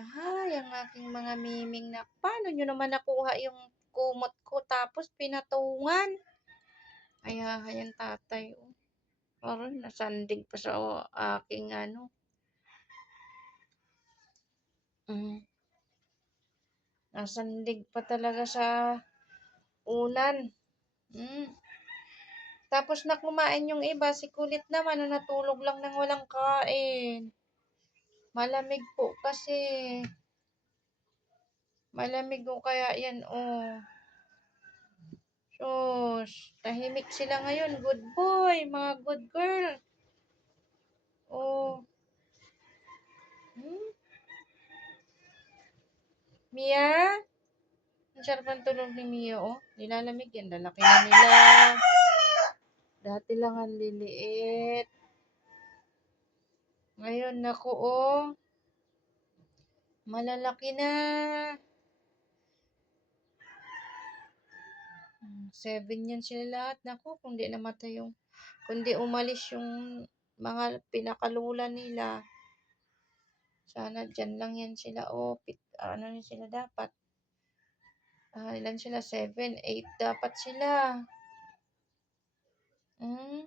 Ay, ang aking mga miming na, paano nyo naman nakuha yung kumot ko tapos pinatungan? Ay, hahayan tatay. Oh. Parang nasandig pa sa aking ano. Mm, nasandig pa talaga sa unan. Mm. Tapos na kumain yung iba, si kulit naman na natulog lang ng walang kain. Malamig po kasi. Malamig o kaya yan, oh. Sus, tahimik sila ngayon. Good boy, mga good girl. Oh. Hmm? Mia? Ang sarap ng tulog ni Mia, oh. Nilalamig yan. Lalaki na nila. Dati lang ang liliit. Ngayon, naku, oh. Malalaki na. 7 yan sila lahat. Naku, kung di namatay yung, kung di umalis yung mga pinakalula nila. Sana dyan lang yan sila. Oh, ano na sila dapat? Ilan sila? 7, 8 dapat sila. Hmm?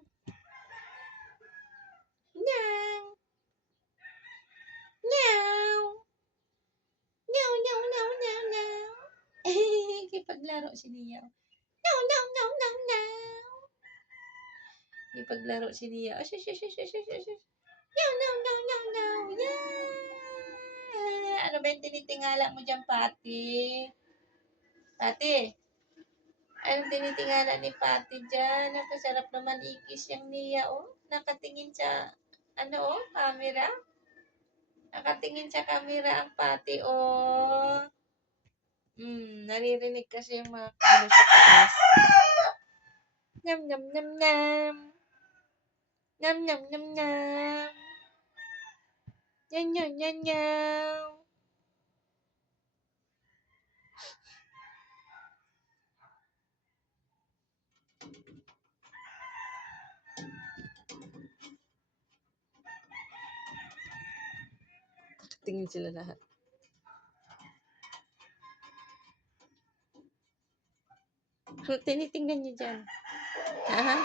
Meow. Meow. Meow, meow, meow, meow, meow. Kipaglaro si Nia. Meow, meow, meow, meow, meow. Kipaglaro si Nia. Shush, shush, shush, shush, shush, shush. Meow, meow, meow, meow, meow. Yeah. Ano ba yung tinitingala mo dyan, Pati? Pati? Anong tinitingala ni Pati dyan? Nakasarap naman ikis yung Nia, oh. Nakatingin sa, ano, oh, camera. Nakatingin sa camera ang Pati, oh. Naririnig kasi yung mga kilo sa taas. Nyam, nyam, nyam, nyam. Nyam, nyam, nyam, nyam. Nyam, nyam, nyam, nyam. Tingin sila lahat. Tinitingnan niyo dyan. Ha?